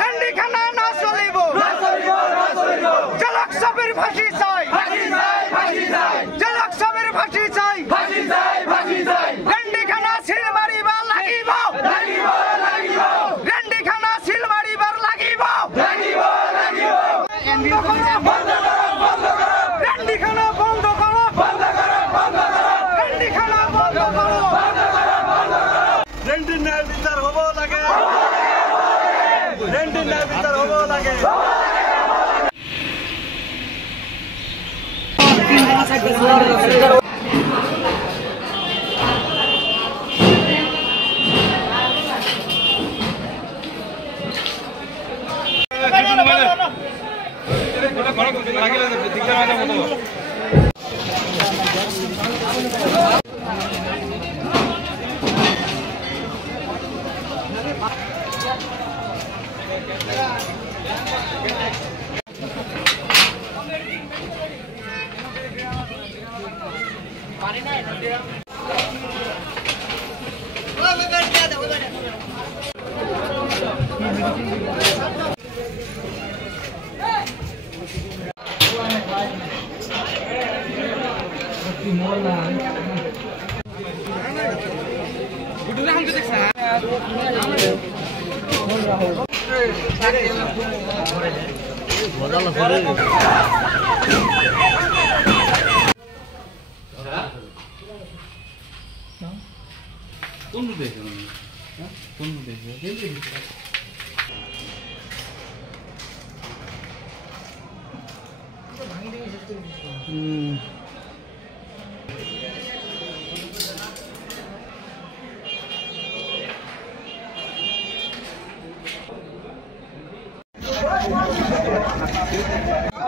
গান্ডিখানা না চলিব জলক সবের ফাঁসি চাই জলক সবের ফাঁসি চাই গান্ডিখানা সিল মারিবার লাগিব গান্ডিখানা সিল মারিবার লাগিব গান্ডিখানা বন্ধ করো গান্ডিখানা বন্ধ করো রেন্টির ন্যায় বিচার হব লাগে রেন্টির ন্যায় বিচার হব লাগে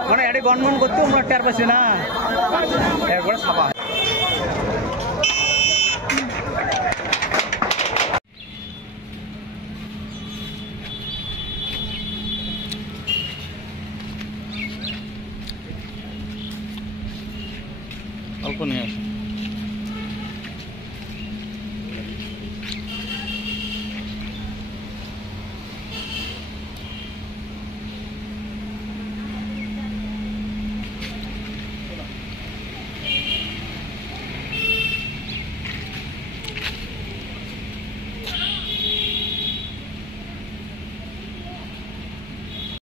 মানে এটা গণমন করতে আমরা টের পাচ্ছি না এরপরে ছাপা অল্প নিয়ে আসে